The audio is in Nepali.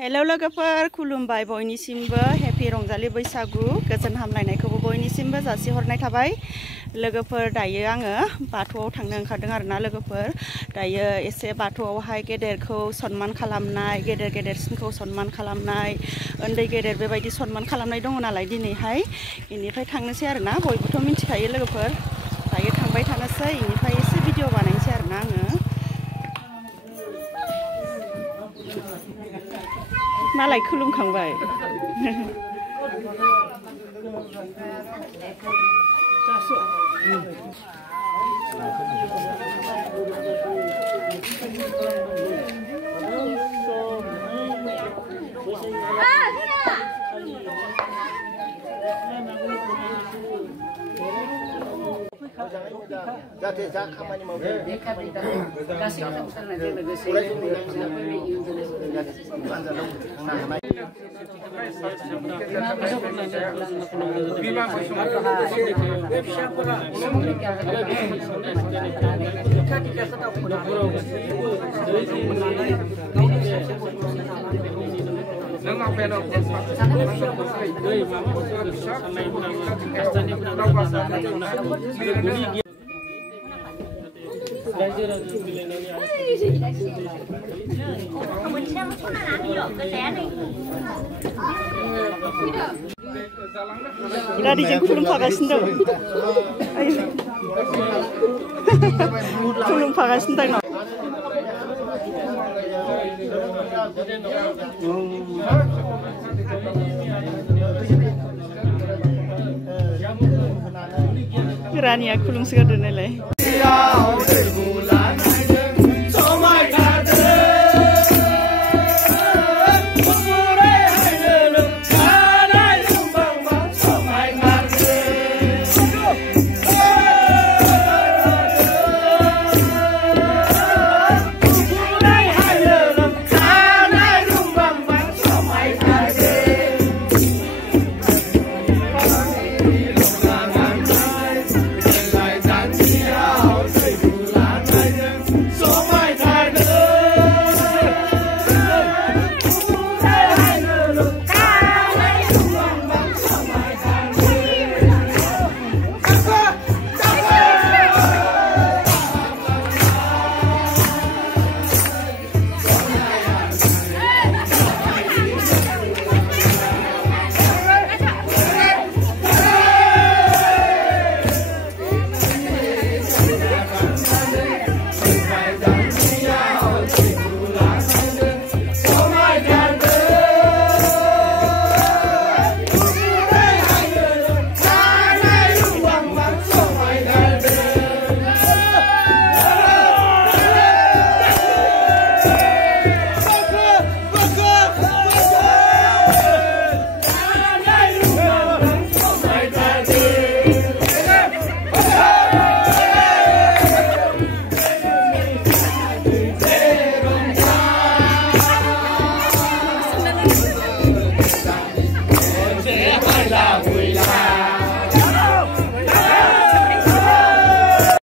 हेलो लोगोफोर खुलुमबाय बयनिसिमबो हेपि रंजालि बैसागु गोजोन हामलायनायखौबो बयनिसिमबो जासिहरनाय थाबाय लोगोफोर दायो आङो बाथौआव थांनो ओंखारदों आरोना लोगोफोर दायो एसे बाथौआवहाय गेदेरखौ सन्मान खालामनाय गेदेरसिनखौ सन्मान खालामनाय उन्दै गेदेर बेबायदि सन्मान खालामनाय दङ नालाय दिनैहाय इनिफ्राय थांनोसै आरोना बयबोथ' मिथिखायो लोगोफोर दायो थांबाय थानोसै इनिफ्राय एसे भिडिअ बानायनोसै आरोना आङो मालाय खुलुमखांबाय जाहाथे जा खामानि मावदों बे खामानिखौ गासैबो जाफुंसारनायजों लोगोसे Radijों खुलुमफागासिनो दं खुलुमफागासिनो दं रानिया खुलुमसोगारदों नालाय